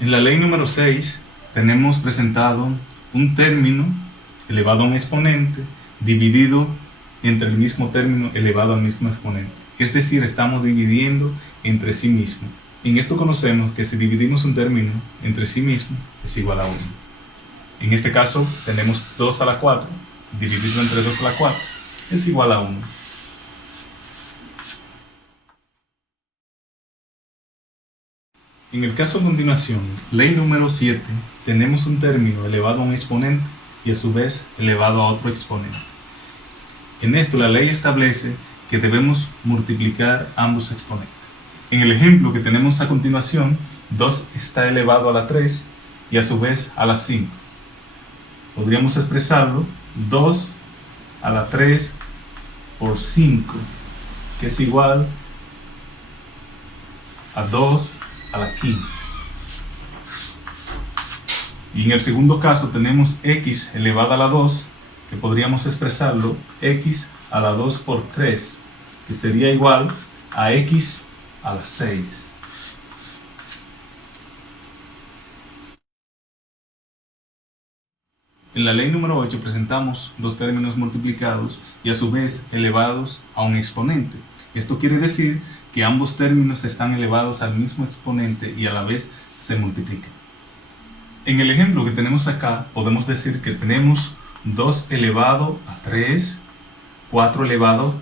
En la ley número 6 tenemos presentado un término elevado a un exponente dividido entre el mismo término elevado al mismo exponente. Es decir, estamos dividiendo entre sí mismo. En esto conocemos que si dividimos un término entre sí mismo es igual a 1. En este caso tenemos 2 a la 4 dividido entre 2 a la 4 es igual a 1. En el caso a continuación, ley número 7, tenemos un término elevado a un exponente y a su vez elevado a otro exponente. En esto la ley establece que debemos multiplicar ambos exponentes. En el ejemplo que tenemos a continuación, 2 está elevado a la 3 y a su vez a la 5. Podríamos expresarlo 2 a la 3 por 5, que es igual a 2 a la 15. Y en el segundo caso tenemos x elevado a la 2, que podríamos expresarlo x a la 2 por 3, que sería igual a x a la 6. En la ley número 8 presentamos dos términos multiplicados y a su vez elevados a un exponente. Esto quiere decir que ambos términos están elevados al mismo exponente y a la vez se multiplican. En el ejemplo que tenemos acá podemos decir que tenemos 2 elevado a 3, 4 elevado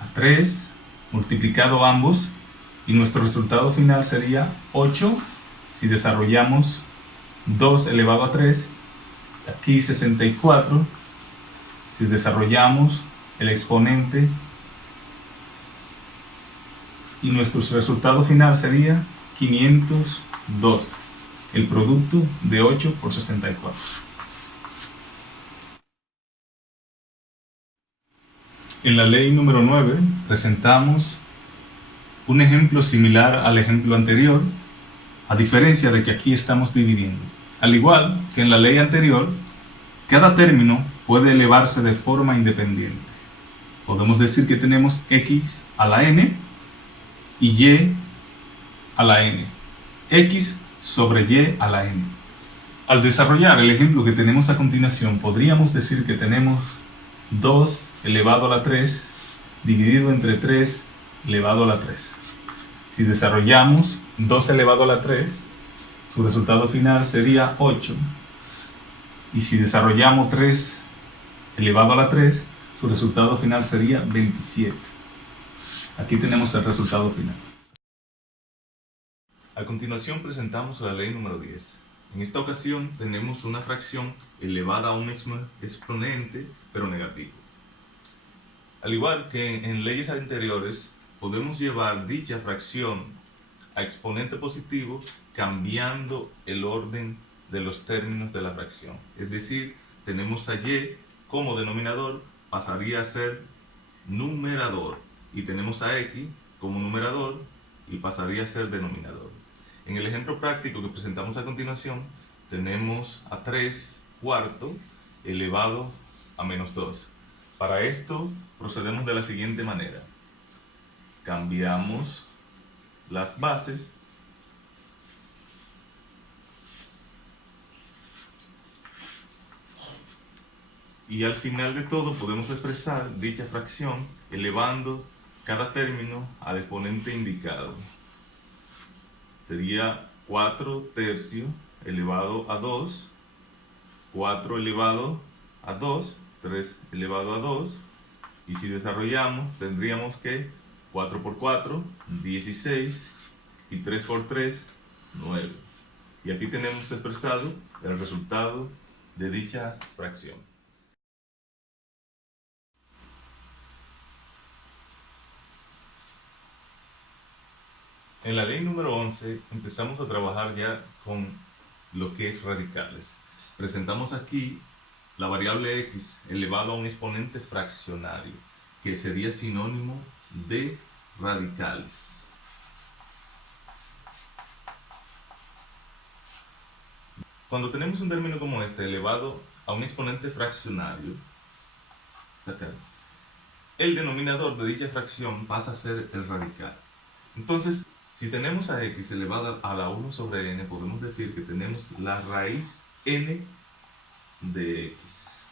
a 3, multiplicado ambos, y nuestro resultado final sería 8 si desarrollamos 2 elevado a 3, aquí 64 si desarrollamos el exponente, y nuestro resultado final sería 512, el producto de 8 por 64. En la ley número 9 presentamos un ejemplo similar al ejemplo anterior, a diferencia de que aquí estamos dividiendo. Al igual que en la ley anterior, cada término puede elevarse de forma independiente. Podemos decir que tenemos x a la n y y a la n, x sobre y a la n. Al desarrollar el ejemplo que tenemos a continuación, podríamos decir que tenemos 2 elevado a la 3 dividido entre 3 elevado a la 3. Si desarrollamos 2 elevado a la 3, su resultado final sería 8. Y si desarrollamos 3 elevado a la 3, su resultado final sería 27. Aquí tenemos el resultado final. A continuación presentamos la ley número 10. En esta ocasión tenemos una fracción elevada a un mismo exponente, pero negativo. Al igual que en leyes anteriores, podemos llevar dicha fracción a exponente positivo cambiando el orden de los términos de la fracción. Es decir, tenemos a y como denominador, pasaría a ser numerador, y tenemos a x como numerador y pasaría a ser denominador. En el ejemplo práctico que presentamos a continuación, tenemos a 3 cuarto elevado a menos 2. Para esto procedemos de la siguiente manera. Cambiamos las bases y al final de todo podemos expresar dicha fracción elevando cada término al exponente indicado. Sería 4 tercios elevado a 2, 4 elevado a 2, 3 elevado a 2, y si desarrollamos tendríamos que 4 por 4, 16, y 3 por 3, 9. Y aquí tenemos expresado el resultado de dicha fracción. En la ley número 11 empezamos a trabajar ya con lo que es radicales. Presentamos aquí la variable x elevado a un exponente fraccionario, que sería sinónimo de radicales. Cuando tenemos un término como este elevado a un exponente fraccionario, el denominador de dicha fracción pasa a ser el radical. Entonces, Si tenemos a x elevado a la 1 sobre n, podemos decir que tenemos la raíz n de x.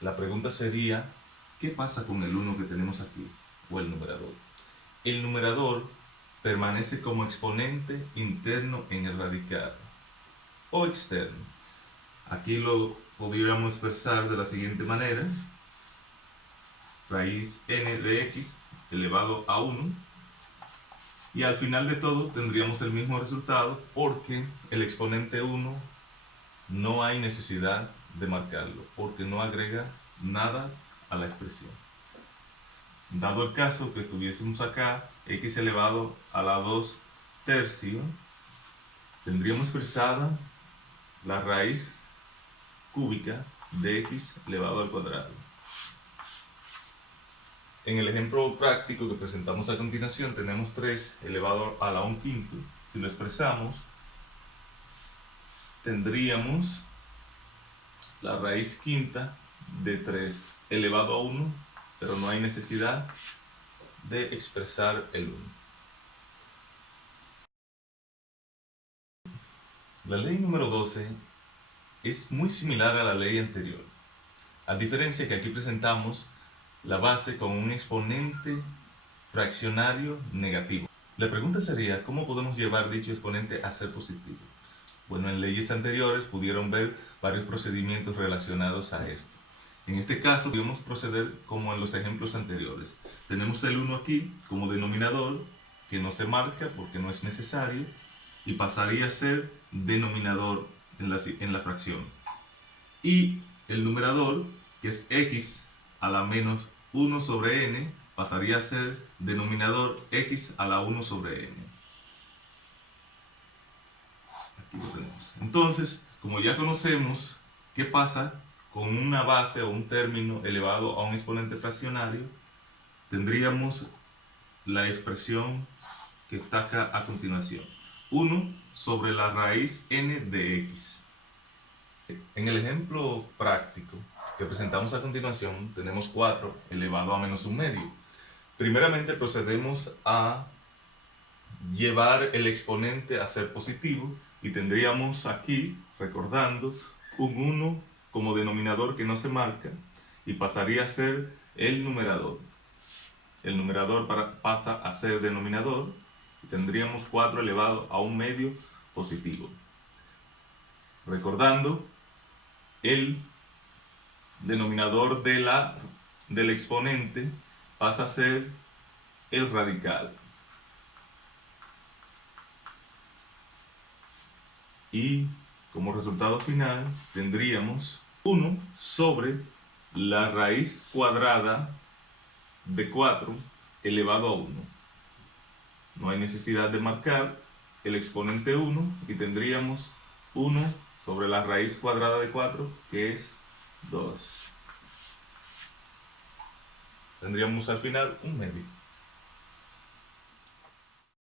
La pregunta sería, ¿qué pasa con el 1 que tenemos aquí? O el numerador. El numerador permanece como exponente interno en el radical o externo. Aquí lo podríamos expresar de la siguiente manera: raíz n de x elevado a 1, y al final de todo tendríamos el mismo resultado porque el exponente 1 no hay necesidad de marcarlo porque no agrega nada a la expresión. Dado el caso que estuviésemos acá x elevado a la 2 tercio, tendríamos expresada la raíz cúbica de x elevado al cuadrado. En el ejemplo práctico que presentamos a continuación tenemos 3 elevado a la 1/5. Si lo expresamos, tendríamos la raíz quinta de 3 elevado a 1, pero no hay necesidad de expresar el 1. La ley número 12 es muy similar a la ley anterior, a diferencia que aquí presentamos la base con un exponente fraccionario negativo. La pregunta sería, ¿cómo podemos llevar dicho exponente a ser positivo? Bueno, en leyes anteriores pudieron ver varios procedimientos relacionados a esto. En este caso, debemos proceder como en los ejemplos anteriores. Tenemos el 1 aquí como denominador, que no se marca porque no es necesario, y pasaría a ser denominador en la fracción. Y el numerador, que es x a la menos 1 sobre n, pasaría a ser denominador x a la 1 sobre n. Aquí lo tenemos. Entonces, como ya conocemos qué pasa con una base o un término elevado a un exponente fraccionario, tendríamos la expresión que está acá a continuación: 1 sobre la raíz n de x. En el ejemplo práctico que presentamos a continuación tenemos 4 elevado a menos un medio. Primeramente procedemos a llevar el exponente a ser positivo y tendríamos aquí, recordando, un 1 como denominador que no se marca y pasaría a ser el numerador. El numerador pasa a ser denominador y tendríamos 4 elevado a un medio positivo. Recordando, el denominador del exponente pasa a ser el radical. Y como resultado final tendríamos 1 sobre la raíz cuadrada de 4 elevado a 1. No hay necesidad de marcar el exponente 1 y tendríamos 1 sobre la raíz cuadrada de 4, que es 2. Tendríamos al final un medio.